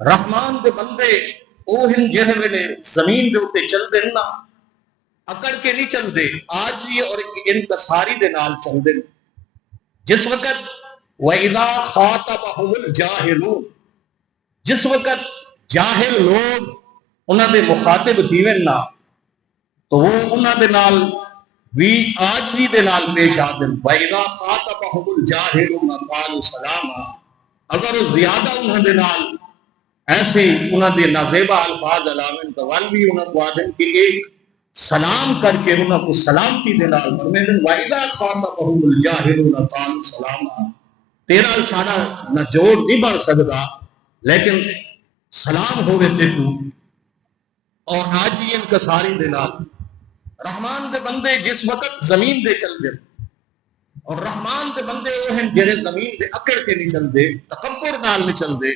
رحمان دے بندے وہ ہیں جہے ویلے زمین دے اوتے چلدے نا اکڑ کے نہیں چلدے، آجزی اور انکساری دے نال چلدے۔ جس وقت وَإِذَا خَاطَبَهُمُ الْجَاهِلُونَ، جس وقت جاہل لوگ انہاں دے مخاطب تھیون نا تو وہ انہاں دے نال بھی آجزی دے نال پیش آدن۔ وَإِذَا خَاطَبَهُمُ الْجَاهِلُونَ قَالُوا سَلَامًا، اگر وہ زیادہ انہاں دے نال ایسے انہاں دے نازیبہ الفاظ علاوین تو بھی انہاں کو آدن کہ ایک سلام کر کے انہاں کو سلامتی دے نال فرمیدن وَإِذَا خَاطَبَهُمُ الْجَاهِلُونَ قَالُوا سَلَامًا۔ تیرا ساڑا نہ جوڑ نہیں بڑھ سکتا لیکن سلام ہوئے تے تو اور آج ہی انکساری دے نال۔ رحمان دے بندے جس وقت زمین دے چل دے، اور رحمان دے بندے وہ ہیں جڑے زمین دے اکڑ کے نہیں چل دے، تکبر نال نہیں چل دے،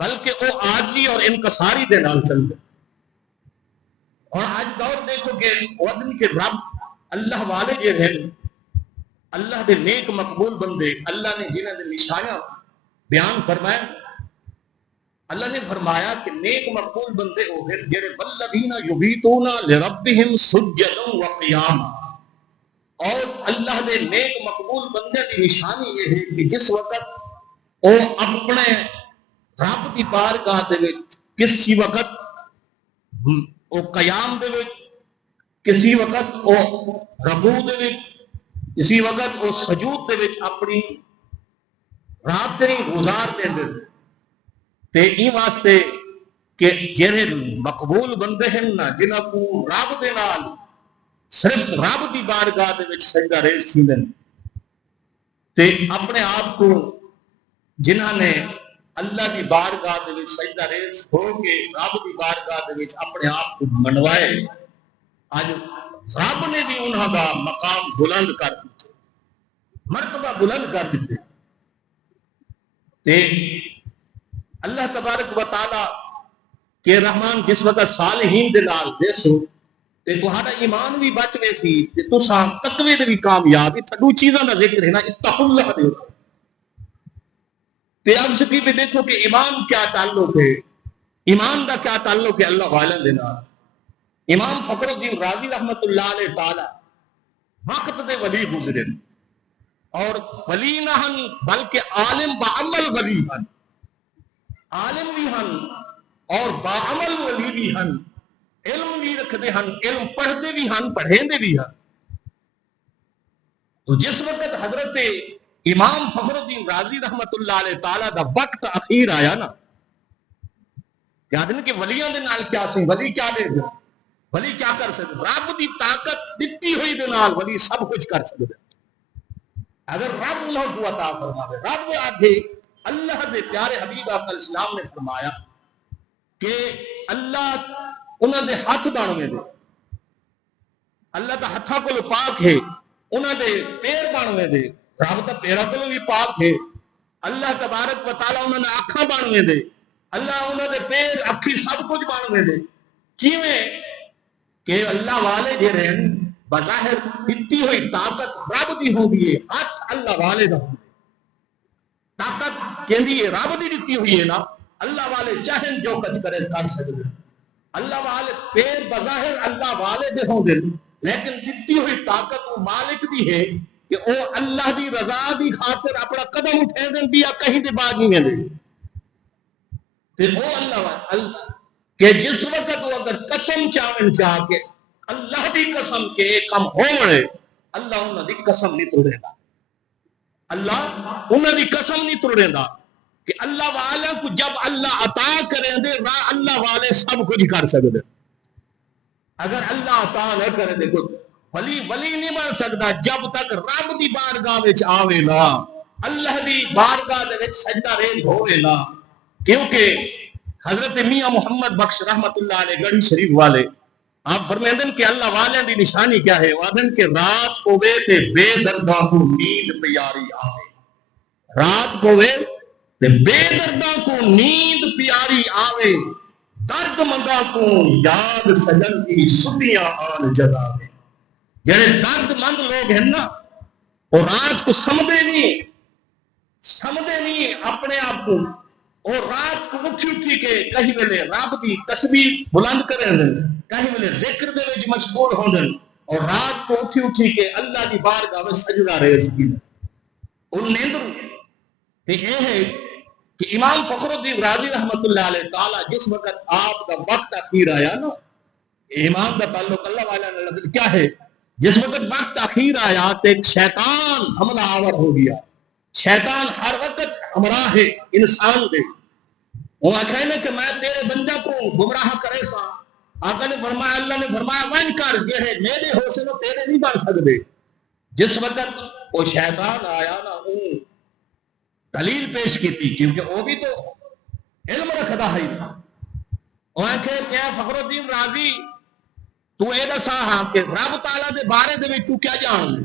بلکہ وہ آجی اور انکساری دے نال چل دے۔ اور آج دور دیکھو کہ ودن کے رب اللہ والے جو ہیں، اللہ دے نیک مقبول بندے، اللہ نے جنہاں دے نشانہ بیان فرمائے، اللہ نے فرمایا کہ نیک مقبول بندے ہو گئے جنہیں والذین یبیتون لربہم سجدا وقیاما۔ اور اللہ دے نیک مقبول بندے کی نشانی یہ ہے کہ جس وقت وہ اپنے رب کی بارگاہ دے وچ کسی وقت وہ قیام دے وچ، کسی وقت وہ رکوع دے وچ، کسی وقت وہ سجود دے وچ اپنی رات دے گزار دے دے تے ای واسطے کہ جڑے مقبول بندے ہیں نا جنہاں کو رب دے نال صرف رب دی بارگاہ دے وچ سجدہ ریز تھیندے تے اپنے آپ کو جنہاں نے اللہ دی بارگاہ دے وچ سجدہ ریز ہو کے رب دی بارگاہ دے وچ اپنے آپ کو منوائے، آج رب نے بھی انہاں دا مقام بلند کر دیتے، مرتبہ بلند کر دیتے۔ تے اللہ تبارک و تعالی کہ رحمان جس وقت صالحین دے نال دیسو تے تہاڈا ایمان بھی بچ وے سی تے تساں تقوی دے بھی کامیاب، تھڈو چیزاں دا ذکر ہے نا اتقوا اللہ دے تے اب سکی بھی دیکھو کہ ایمان کیا تعلق ہے، ایمان دا کیا تعلق ہے اللہ والے دے نال۔ امام فخر الدین رازی رحمت اللہ علیہ تعالی وقت دے ولی گزرے اور ولی نہ ہن بلکہ عالم بعمل ولی ہن، عالم بھی ہن اور باعمل ولی بھی ہن، علم بھی رکھتے ہن، علم پڑھتے بھی ہن، پڑھیندے بھی ہن۔ تو جس وقت حضرت امام فخر الدین رازی رحمت اللہ علیہ تعالیٰ دا وقت اخیر آیا نا، کیا دن کہ ولیاں دے نال کیا سی، ولی کیا دے دے، ولی کیا کر سکتے، رب دی طاقت دتی ہوئی دے نال ولی سب کچھ کر سکتے۔ اگر رب نہ کو عطا فرماوے، رب آگے اللہ دے پیارے حبیب آقا السلام نے فرمایا کہ اللہ انہاں دے ہاتھ بانوے دے، اللہ دا ہتھاں کو پاک ہے، انہاں دے پیر بانوے دے، رب دا پیرا کو بھی پاک ہے، اللہ تبارک و تعالی انہاں نے آنکھاں بانوے دے، اللہ انہاں دے پیر اکھی سب کچھ بانوے دے۔ کیویں کہ اللہ والے جے رہن بظاہر دتی ہوئی طاقت رب دی ہوندی ہے، ہاتھ اللہ والے دا ہوندے، طاقت کہندی ہے رب دی دتی ہوئی ہے نا، اللہ والے چاہیں جو کچھ کرے کر سکتے، اللہ والے پیر بظاہر اللہ والے دے ہوندے لیکن دتی ہوئی طاقت وہ مالک دی ہے کہ وہ اللہ دی رضا دی خاطر اپنا قدم اٹھے دیں بھی یا کہیں دے باغ نہیں دے تے وہ اللہ کہ جس وقت وہ اگر قسم چاہیں چاہ کے اللہ دی قسم کے ایک کم ہونے، اللہ انہاں دی قسم نہیں توڑے گا، اللہ انہاں دی قسم نہیں توڑے گا کہ اللہ والے کو جب اللہ عطا کریں دے اللہ والے سب کچھ کر سکتے۔ اگر اللہ عطا نہ کرے دے کوئی ولی نہیں بن سکتا جب تک رب دی بارگاہ وچ آوے نا، اللہ دی بارگاہ دے وچ سجدہ ریز ہوے نا۔ کیونکہ حضرت میاں محمد بخش رحمت اللہ علیہ گڑھی شریف والے آپ فرمیندن کہ اللہ والے دی نشانی کیا ہے، وعدن کہ رات ہوے تے بے درداں کو نیند پیاری آوے، رات ہوے تے بے درداں کو نیند پیاری آوے، درد منداں کو یاد سجن کی سٹیاں آن جگاوے۔ جڑے درد مند لوگ ہیں نا وہ رات کو سمجھے نہیں اپنے آپ کو، اور رات رات کو اٹھی کے کہیں ویلے رب دی تسبیح بلند کرن، کہیں ویلے ذکر دے وچ مشغول ہون، اور رات کو اٹھی کے اللہ دی بارگاہ وچ سجدہ ریز کی ان نیندر تے اے ہے کہ امام فخر الدین رازی رحمت اللہ علیہ تعالی جس وقت آپ کا وقت اخیر آیا نا، امام کا تعلق اللہ والا نے کیا ہے، جس وقت وقت اخیر آیا تو ایک شیطان حملہ آور ہو گیا. شیطان ہر وقت ہمراہ ہے انسان دے، وہ آخر نے کہ میں تیرے بندہ کو گمراہ کرے سا. آقا نے فرمایا، اللہ نے فرمایا ون کر، یہ ہے میرے حوصلے تیرے نہیں بن سکتے. جس وقت وہ شیطان آیا نا، وہ دلیل پیش کی تھی، کیونکہ وہ بھی تو علم رکھتا ہے. وہ آخر کیا فخر الدین رازی تو اے دسا ہاں کہ رب تعالیٰ دے بارے دے میں تو کیا جان لے.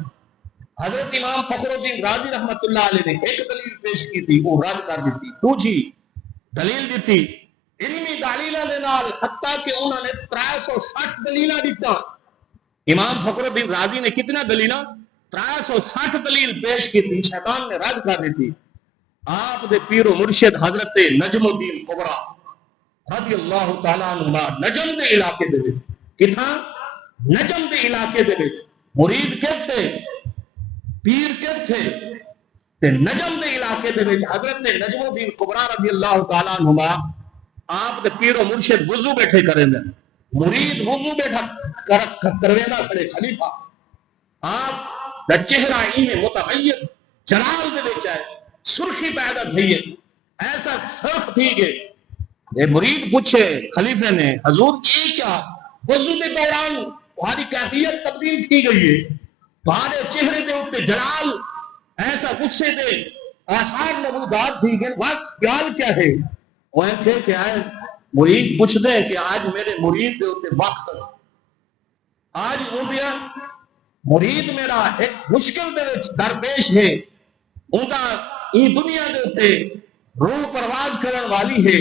حضرت امام فخر الدین رازی رحمت اللہ علیہ نے ایک دلیل پیش کی تھی، وہ رد کر دیتی. دوسری دلیل دیتی علمی دلیلاں دے نال، حتیٰ کہ انہوں نے 360 دلیلاں دیتا. امام فخر الدین رازی نے کتنا دلیلاں 360 دلیل پیش کی تھی، شیطان نے رد کر دیتی. آپ دے پیر و مرشد حضرت نجم الدین کبرا رضی اللہ تعالیٰ عنہ نجم دے علاقے دے وچ، کتھاں نجم دے علاقے دے وچ مرید کے تھے، پیر کے تھے، تے نجم دے علاقے دے وچ حضرت نجم الدین کبرا رضی اللہ تعالیٰ عنہ آپ دے پیر و مرشد وضو بیٹھے کریں دے، مرید وضو بیٹھا کروینا کھڑے خلیفہ. آپ دا چہرہ میں متغیر جلال دے وچ ہے، سرخی پیدا تھی ہے، ایسا سرخ تھی گئے. یہ مرید پوچھے خلیفے نے، حضور یہ کیا وضو کے دوران تمہاری کیفیت تبدیل کی گئی ہے، تمہارے چہرے دے اوپر جلال ایسا غصے دے آثار نمودار تھی گئے، وقت خیال کیا ہے؟ وہ کہ کیا ہے؟ مرید پوچھتے ہیں کہ آج میرے مرید دے اوپر وقت، آج وہ دیا مرید میرا ایک مشکل دے درپیش ہے، ان کا یہ دنیا دے اوپر روح پرواز کرن والی ہے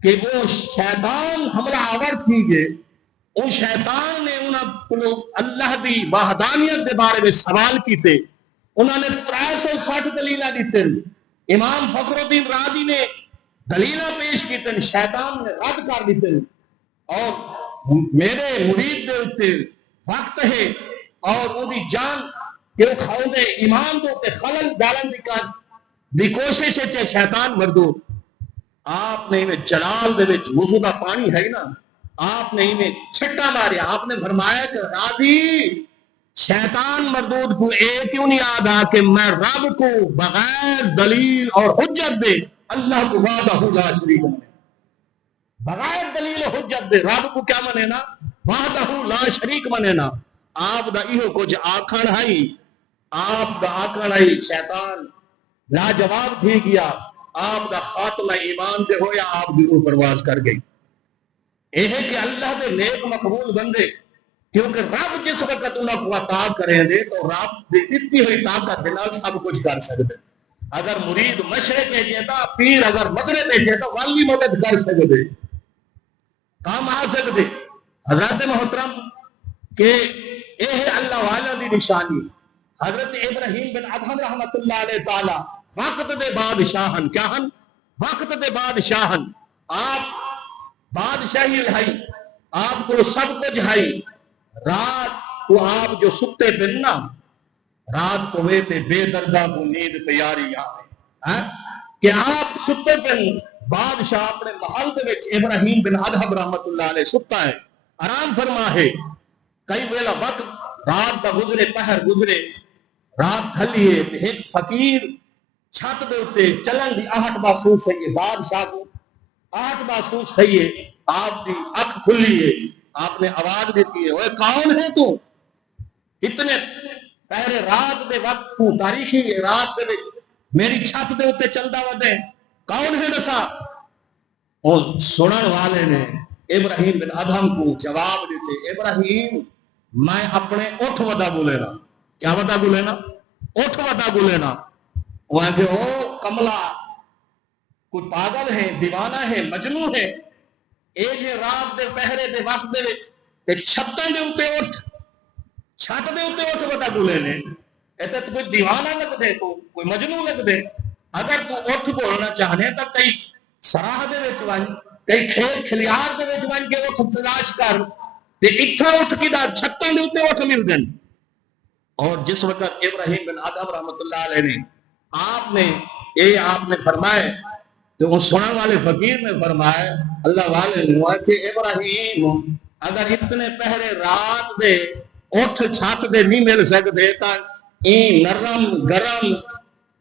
کہ وہ شیطان حملہ آور تھی گئے. ان شیطان نے انہوں اللہ دی وحدانیت دے بارے میں سوال کیتے، انہوں نے 360 دلیلہ دیتے. امام فخر الدین رازی نے دلیلہ پیش کیتے، شیطان نے رد کر دیتے. اور میرے مرید دے اوپر وقت ہے اور وہ دی جان کہ وہ کھاؤ دے ایمان دے اوپر خلل ڈالن دی کوشش ہے شیطان مردود. آپ نے انہیں جلال دے وچ وضو دا پانی ہے نا، آپ نے انہیں چھٹا ماریا. آپ نے فرمایا کہ راضی شیطان مردود کو ایک کیوں نہیں یاد آ کہ میں رب کو بغیر دلیل اور حجت دے اللہ کو وحدہ لا شریک منے، بغیر دلیل و حجت دے رب کو کیا منے نا، وحدہ لا شریک منے نا. آپ دا ایہو کچھ آکھن ہے، آپ دا آکھن ہے شیطان لاجواب تھی گیا، آپ دا خاتمہ ایمان دے ہویا، آپ دی روح پرواز کر گئی. یہ ہے کہ اللہ دے نیک مقبول بندے، کیونکہ رب جس وقت انہاں کو عطا کریں دے تو رب دی اتنی ہوئی طاقت دے نال سب کچھ کر سکتے. اگر مرید مشرق پہ جیتا، پیر اگر مغرب پہ جیتا، والی مدد کر سکتے، کام آ سکتے. حضرت محترم کہ یہ ہے اللہ والا دی نشانی. حضرت ابراہیم بن ادہم رحمت اللہ علیہ تعالی وقت دے بادشاہن، کیا ہن؟ وقت دے بادشاہن. آپ بادشاہی رہائی، آپ کو سب کچھ ہائی. رات کو آپ جو ستے پن نا، رات کو ویتے بے دردہ کو نیند پیاری آئے کہ آپ ستے پن. بادشاہ اپنے محل دے وچ ابراہیم بن ادہم رحمت اللہ علیہ ستا ہے، آرام فرما ہے. کئی ویلا وقت رات دا گزرے، پہر گزرے، رات کھلیے، ایک فقیر چھت دے اتے چلن دی آہٹ محسوس ہے. بادشاہ کو آہٹ محسوس ہے، آپ دی اکھ کھلی ہے، آپ نے آواز دیتی ہے، اوے کون ہے تو؟ اتنے پہرے رات دے وقت کو تاریخی رات دے وچ میری چھت دے اتے چلدا ودے، کون ہے دسا؟ اور سنن والے نے ابراہیم بن ادہم کو جواب دیتے، ابراہیم میں اپنے اٹھ ودا بولے نا. کیا ودا بولے نا؟ اٹھ ودا بولے نا. وہ کہ او کملا کوئی پاگل ہے، دیوانہ ہے، مجنون ہے، اے جے رات دے پہرے دے وقت دے وچ تے چھتاں دے اوتے اٹھ، چھت دے اوتے اٹھ ودا بولے نے. اے تے کوئی دیوانہ لگ دے، کوئی مجنون لگ دے. اگر تو اٹھ بولنا چاہنے تو کئی سراہ دے وچ ون کئی کھیت کھلیار دے وچ ون کے اٹھ تلاش کر تے اتھا اٹھ کے چھتاں دے اوتے اٹھ مل گئے. اور جس وقت ابراہیم بن آدم رحمۃ اللہ علیہ نے آپ نے فرمائے تو وہ سننے والے فقیر نے فرمایا اللہ والے نے کہ ابراہیم اگر اتنے پہرے رات دے اٹھ چھت دے نہیں مل سکتے تا این نرم گرم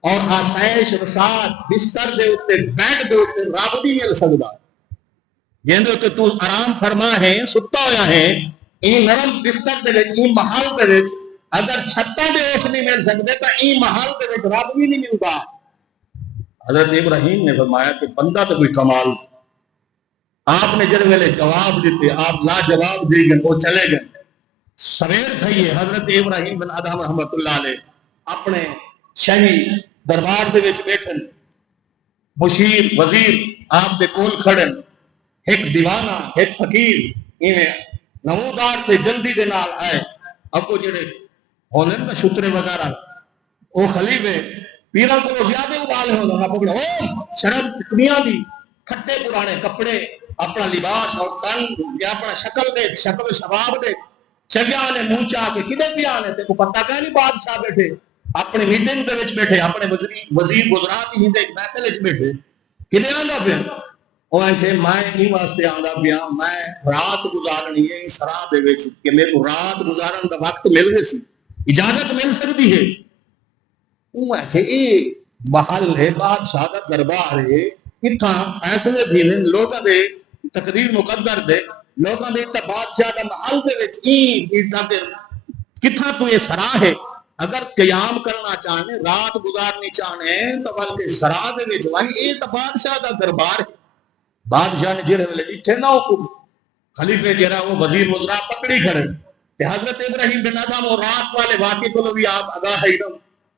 اور آسائش وسعت بستر دے اوتے بیڈ دے اوتے رب نہیں مل سکتا جیندے اوتے تو آرام فرما ہے ستا ہویا ہے این نرم بستر دے وچ این محل دے وچ اگر چھتاں دے اٹھ نہیں مل سکتے تو این محل دے وچ رب بھی نہیں ملتا. حضرت ابراہیم نے فرمایا کہ بندہ تو کوئی کمال. آپ نے جن ویلے جواب دیتے آپ لا جواب دے گئے وہ چلے گئے. سویر تھئیے حضرت ابراہیم بن آدم رحمۃ اللہ علیہ اپنے شاہی دربار دے وچ بیٹھن مشیر وزیر آپ دے کول کھڑن ایک دیوانہ ایک فقیر ایویں نمودار تے جلدی دے نال آئے. اب کو جڑے ہونے نا شترے وغیرہ وہ خلیفے پیروں کو زیادہ ابالے ہونا نہ پکڑو شرم دنیا دی کھٹے پرانے کپڑے اپنا لباس اور تن یا اپنا شکل دے شکل شباب دے چگیا نے منہ چاہ کے کدے بھی آنے تے کو پتہ کہ نہیں بادشاہ بیٹھے اپنے میٹنگ دے وچ بیٹھے اپنے وزیر وزرات ہی دے محفل وچ بیٹھے کدے آندا پیا وہ کہ میں نہیں واسطے آندا پیا میں رات گزارنی ہے سراہ دے وچ کہ میرے کو رات گزارن دا وقت مل گئے سی اجازت مل سکتی ہے. وہ کہ یہ محل ہے بادشاہ دا دربار ہے اتھاں فیصلے تھی لوگاں دے تقدیر مقدر دے لوگاں دے بادشاہ دا محل دے وچ کتھاں تو یہ سراہ ہے اگر قیام کرنا چاہنے رات گزارنی چاہنے تو بلکہ سراہ دے وچ وہی یہ تو بادشاہ دا دربار ہے. بادشاہ نے جڑے ویلے اتھے نہ خلیفے جڑا وہ وزیر وزراء پکڑی کھڑے تے حضرت ابراہیم بن آدم اور رات والے واقعے کو بھی آپ آگاہ ہے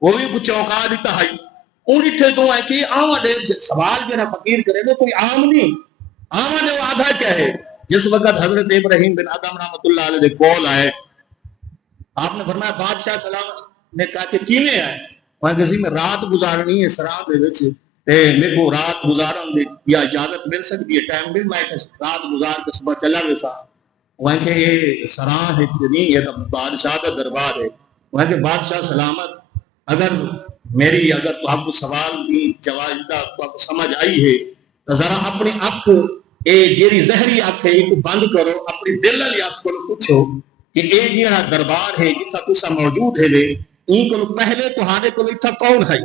وہ بھی کچھ چوکا دیتا ہے ان اتھے تو ہے کہ آمد سوال جڑا فقیر کرے گا کوئی عام نہیں آمد وہ آدھا کیا ہے. جس وقت حضرت ابراہیم بن آدم رحمۃ اللہ علیہ دے کول آئے آپ نے فرمایا بادشاہ سلام نے کہا کہ کیویں آئے وہاں کسی میں رات گزارنی ہے سراہ دے وچ تے میرے کو رات گزارن دی یا اجازت مل سکتی ہے ٹائم مل میں رات گزار کے صبح چلا گیا سا وہاں کہ یہ سراہ ہے نہیں یہ تو بادشاہ کا دربار ہے وہاں کہ بادشاہ سلامت اگر میری اگر تو آپ کو سوال کی جواب تو آپ کو سمجھ آئی ہے تو ذرا اپنی اکھ اے جیری زہری اکھ ہے یہ بند کرو اپنی دل والی اکھ کو پوچھو کہ اے جیڑا دربار ہے جتھا تسا موجود ہے وے ان کو پہلے تہاڈے کو اتھا کون ہے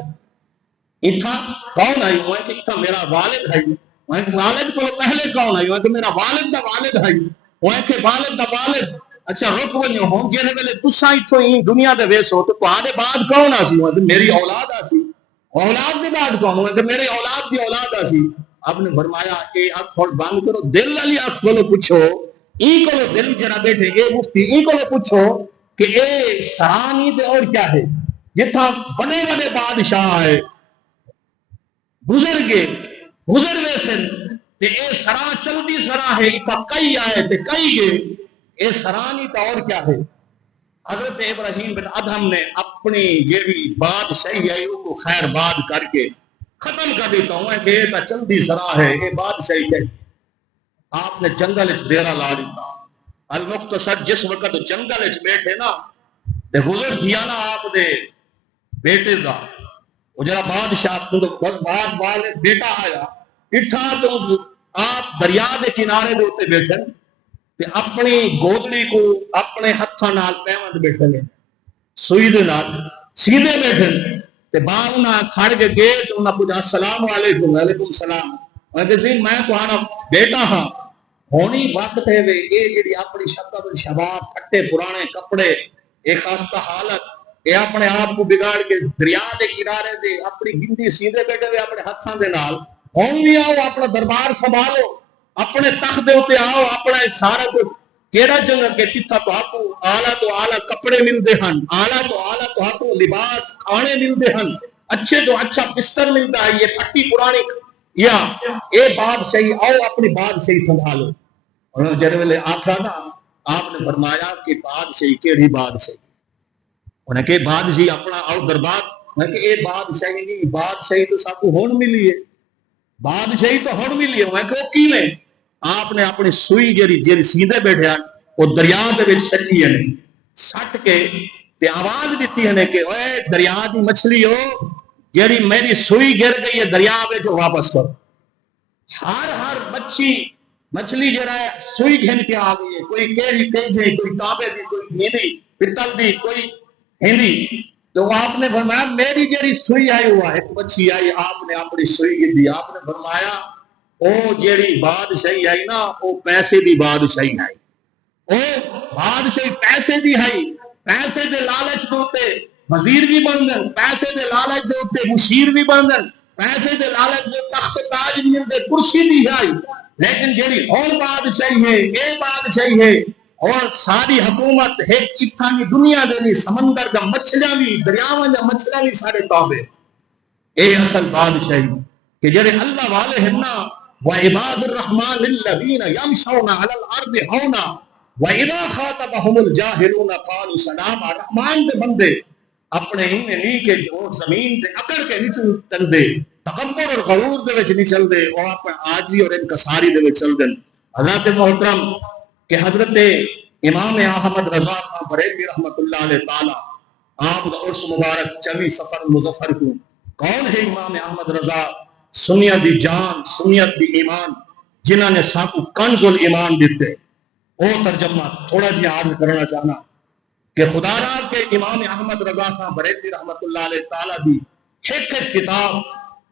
اتھا کون ہے وہ کہ اتھا میرا والد ہے وہ کہ والد کو پہلے کون ہے وہ کہ میرا والد دا والد ہے وہ کہ والد دا والد اچھا رک ونجو ہوں جے ویلے تسا اتھو دنیا دے ویسو تو تہاڈے بعد کون آسی وہ کہ میری اولاد آسی اولاد دے بعد کون وہ کہ میری اولاد دی اولاد آسی. آپ نے فرمایا کہ اکھ بند کرو دل والی اکھ کو پوچھو این کو دل جڑا بیٹھے اے مفتی این کو پوچھو کہ اے سرانی تے اور کیا ہے جتھا بڑے بڑے بادشاہ ہے گزر ویسن تے اے سرا چلدی سرا ہے اتھا کئی آئے تے کئی گئے اے سرانی تے اور کیا ہے. حضرت ابراہیم بن ادہم نے اپنی جیڑی بادشاہی ہے وہ کو خیر باد کر کے ختم کر دیتا ہوں کہ یہ چلدی سرا ہے یہ بادشاہی ہے. آپ نے جنگل ڈیرا لا دیتا المختصر جس وقت جنگل بیٹھے نا تے گزر کیا نا آپ دے بیٹے دا وہ جڑا بادشاہ بعد والے بیٹا آیا اٹھا تو آپ دریا دے کنارے دے اوتے بیٹھے تے اپنی گودڑی کو اپنے ہتھاں نال پیوند بیٹھے نے سوئی دے نال سیدھے بیٹھے تے باہر نہ کھڑ کے گئے تو انہاں پوچھا السلام علیکم وعلیکم السلام میں کہ سی میں تہاڈا بیٹا ہاں ہونی وقت ہے وے یہ جڑی اپنی شکل شباب پھٹے پرانے کپڑے ایک خاصہ حالت یہ اپنے آپ کو بگاڑ کے دریا دے کنارے دے اپنی گندی سیدھے بیٹھے ہوئے اپنے ہتھاں دے نال ہون بھی آؤ اپنا دربار سنبھالو اپنے تخت دے اوتے آؤ اپنا سارا کچھ کیڑا جنگ کے تتھا تو آپ کو اعلیٰ تو اعلیٰ کپڑے ملتے ہیں اعلیٰ تو آپ کو لباس کھانے ملتے ہیں اچھے تو اچھا بستر ملتا ہے یہ پھٹی پرانی یا اے بادشاہی آؤ اپنی بادشاہی سنبھالو. جڑے ویلے آکھا نا آپ نے فرمایا کہ بادشاہی کیڑی بادشاہی انہیں کہ بادشاہی اپنا آؤ دربار میں کہ اے بادشاہی نہیں بادشاہی تو سب کو ہون ملی ہے بادشاہی تو ہن بھی لیو ہے کہ وہ کی میں آپ نے اپنی سوئی جیڑی سیدھے بیٹھے ہیں وہ دریا دے وچ سٹی ہے سٹ کے تے آواز دیتی ہے کہ اوے دریا دی مچھلی ہو جیڑی میری سوئی گر گئی ہے دریا وچ واپس کر. ہر مچھلی جڑا ہے سوئی گھن کے آ گئی ہے, کوئی کیڑی تیجے, کوئی تانبے دی, کوئی ہیندی پتل دی, کوئی ہیندی. تو آپ نے فرمایا میری جیڑی سوئی آئی ہوا ہے مچھلی آئی, آپ نے اپنی سوئی گر دی. آپ نے فرمایا او جیڑی بادشاہی آئی نا او پیسے دی بادشاہی آئی, او بادشاہی پیسے دی آئی. پیسے دے لالچ دوتے وزیر بھی بن گئے, پیسے دے لالچ دوتے مشیر بھی بن گئے, پیسے دے لالچ دے تخت تاج بھی دے کرسی دی آئی. لیکن جیڑی اور بادشاہی ہے اے بادشاہی ہے اور ساری حکومت ایک اتھانی دنیا دے نہیں سمندر دا مچھلیاں بھی دریاواں دا مچھلیاں بھی سارے تابع. اے اصل بادشاہی کہ جڑے اللہ والے ہیں نا وعباد الرحمن الذین یمشون علی الارض ہونا وَإِذَا خَاطَبَهُمُ الْجَاهِلُونَ قَالُوا سَلَامًا. رحمان دے بندے اپنے ہی میں نہیں کہ جو زمین دے اکڑ کے نہیں چل دے, تکبر اور غرور دے وچ نہیں چل دے, اور اپنے عاجزی اور انکساری دے وچ چل دے. حضرت محترم کہ حضرت امام احمد رضا خان بریلوی رحمت اللہ علیہ تعالی آپ دا عرس مبارک 24 صفر مظفر کو. کون ہے امام احمد رضا؟ سنیت دی جان, سنیت دی ایمان, جنہاں نے ساکو کنز الایمان دیتے. وہ ترجمہ تھوڑا جی عرض کرنا چاہنا کہ خدا را کے امام احمد رضا خان بریلوی رحمت اللہ علیہ تعالی دی ایک کتاب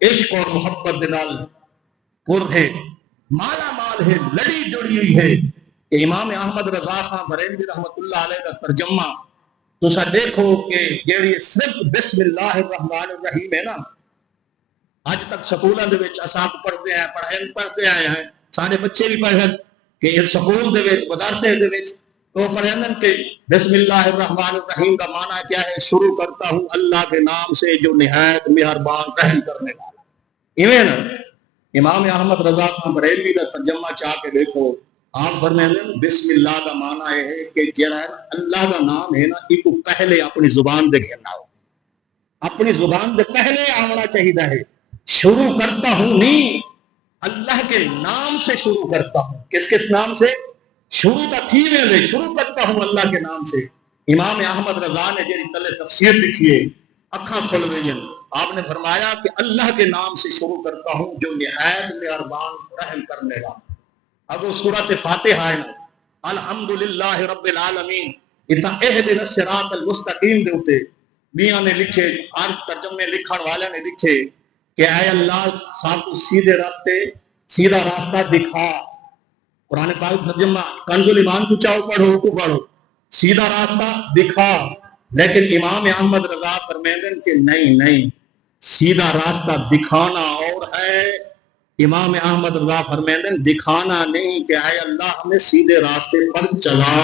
عشق اور محبت دلال پر ہے, مالا مال ہے, لڑی جڑی ہوئی ہے. کہ امام احمد رضا خان بریلوی رحمت اللہ علیہ کا ترجمہ تو سا دیکھو کہ جیڑی صرف بسم اللہ الرحمن الرحیم ہے نا, آج تک سکولوں دے وچ اساں پڑھتے ہیں, پڑھتے آئے ہیں, سارے بچے بھی پڑھن کہ سکول دے وچ مدرسے دے وچ تو پڑھن کہ بسم اللہ الرحمن الرحیم کا معنی کیا ہے؟ شروع کرتا ہوں اللہ کے نام سے جو نہایت مہربان رحم کرنے والا. ایویں نا امام احمد رضا خان بریلوی کا ترجمہ چاہ کے دیکھو, آپ فرماتے ہیں بسم اللہ کا معنی یہ ہے کہ جڑا اللہ کا نام ہے نا ایک پہلے اپنی زبان دے گھننا ہو, اپنی زبان دے پہلے آنا چاہیے ہے. شروع کرتا ہوں نہیں, اللہ کے نام سے شروع کرتا ہوں. کس نام سے شروع کا تھی میں شروع کرتا ہوں اللہ کے نام سے. امام احمد رضا نے جیڑی تلے تفسیر لکھی ہے اکھاں کھل گئی ہیں, آپ نے فرمایا کہ اللہ کے نام سے شروع کرتا ہوں جو نہایت مہربان رحم کرنے والا. اب وہ سورۃ فاتحہ ہے نا, الحمدللہ رب العالمین اتنا اہدنا الصراط المستقیم دے اوتے میاں نے لکھے, ہر ترجمے لکھن والے نے لکھے کہ اے اللہ صاحب کو سیدھا راستہ دکھا. قرآن پاک ترجمہ کنز الایمان کو چاہو پڑھو کو پڑھو, سیدھا راستہ دکھا. لیکن امام احمد رضا فرمائیں کہ نہیں, سیدھا راستہ دکھانا اور ہے. امام احمد رضا فرمائیں دکھانا نہیں کہ اے اللہ ہمیں سیدھے راستے پر چلا.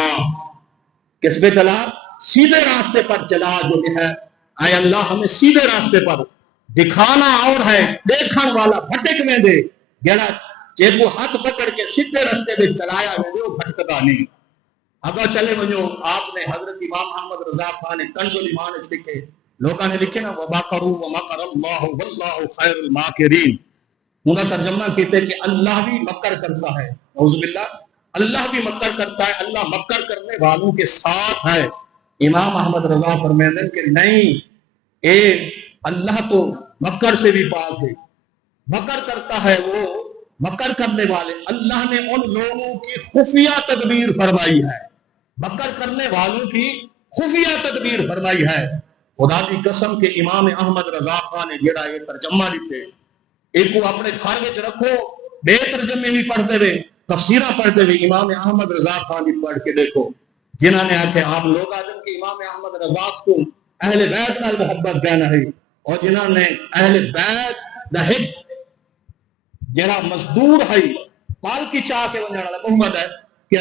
کس پہ چلا؟ سیدھے راستے پر چلا جو ہے اے اللہ ہمیں سیدھے راستے پر. دکھانا اور ہے, دیکھن والا بھٹک میں دے, جڑا جے کو ہاتھ پکڑ کے سیدھے راستے پہ چلایا ہے وہ بھٹکتا نہیں. اگا چلے ونجو آپ نے حضرت امام احمد رضا خان نے کنز الایمان لکھے, لوگوں نے لکھے نا وَمَكَرُوا وَمَكَرَ اللَّهُ وَاللَّهُ خَيْرُ الْمَاكِرِينَ. ان کا ترجمہ کہتے کہ اللہ بھی مکر کرتا ہے, اعوذ باللہ, اللہ بھی مکر کرتا ہے, اللہ مکر کرنے والوں کے ساتھ ہے. امام احمد رضا فرماتے ہیں کہ نہیں, اے اللہ تو مکر سے بھی پاک ہے, مکر کرتا ہے وہ مکر کرنے والے. اللہ نے ان لوگوں کی خفیہ تدبیر فرمائی ہے, مکر کرنے والوں کی خفیہ تدبیر فرمائی ہے. خدا کی قسم کہ امام احمد رضا خان نے جڑا یہ ترجمہ لکھے ایک کو اپنے گھر میں رکھو, بے ترجمے بھی پڑھتے ہوئے, تفسیراں پڑھتے ہوئے امام احمد رضا خان بھی پڑھ کے دیکھو. جنہوں نے آ کے آپ لوگ آدم کہ امام احمد رضا کو اہل بیت نال محبت دینا ہے, اور جنہوں نے اہل بیت دا ہک جڑا مزدور ہے پالکی چاہ کے ونجن والا محمد ہے کہ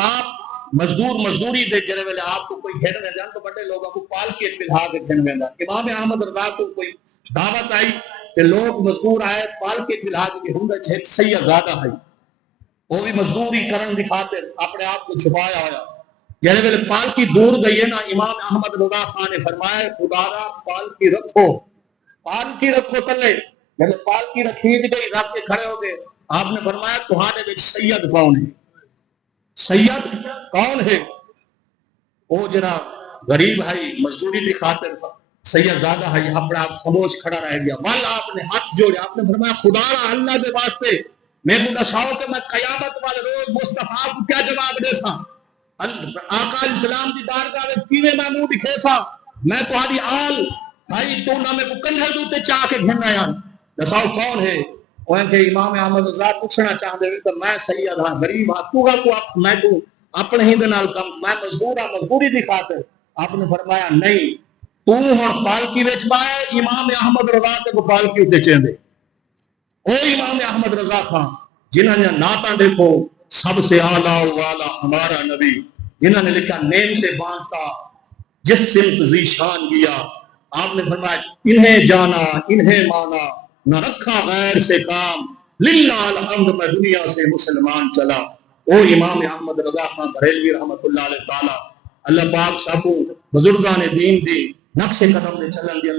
آپ مزدوری دے جڑے ویلے آپ کو کوئی گھن میں جان تو بڑے لوگوں کو پالکی بٹھا کے گھن ویندا. امام احمد رضا کو کوئی دعوت آئی کہ لوگ مزدور آئے پالکی بٹھا کے ہوندا ایک سید زیادہ ہے, وہ بھی مزدوری کرن دکھاتے اپنے آپ کو چھپایا ہوا. جڑے ویلے پالکی دور گئی ہے نا, امام احمد رضا خان نے فرمایا خدا را پالکی رکھو تلے, جب پالکی رکھیج گئی رکھ کے کھڑے ہو گئے آپ نے فرمایا تہاڈے وچ سید کون ہے؟ سید کون ہے؟ وہ جرا غریب ہے مزدوری کی خاطر سید زادہ ہے اپنا آپ خاموش کھڑا رہ گیا. والا آپ نے ہاتھ جوڑے آپ نے فرمایا خدا را اللہ کے واسطے میں کو دساؤ کہ میں قیامت والے روز مصطفیٰ کو کیا جواب دے سا آقا علیہ السلام کی بارگاہ میں کیویں میں منہ دکھے سا میں تہاڈی آل بھائی تو نہ میں کو کنہے دوتے چاہ کے گھن آیا دساؤ کون ہے؟ وہ کہ امام احمد رضا پوچھنا چاہتے ہیں کہ میں سید ہاں غریب ہاں تو گا کو میں تو اپنے ہی دے نال کم میں مزدور ہاں مزدوری دی خاطر آپ نے فرمایا نہیں تو ہن پالکی وچ پائے امام احمد رضا تے کو پالکی اُتے چیندے او امام احمد رضا خان جنہاں نے نعتاں دیکھو سب سے اعلیٰ والا ہمارا نبی جنہاں نے لکھا نیم تے بانتا جس سمت ذیشان گیا آپ نے فرمایا انہیں جانا انہیں مانا نہ رکھا غیر سے کام للہ الحمد میں دنیا سے مسلمان چلا. او امام احمد رضا خان بریلوی رحمت اللہ علیہ تعالی اللہ پاک صاحب بزرگان دین دی نقش قدم دے چلن دی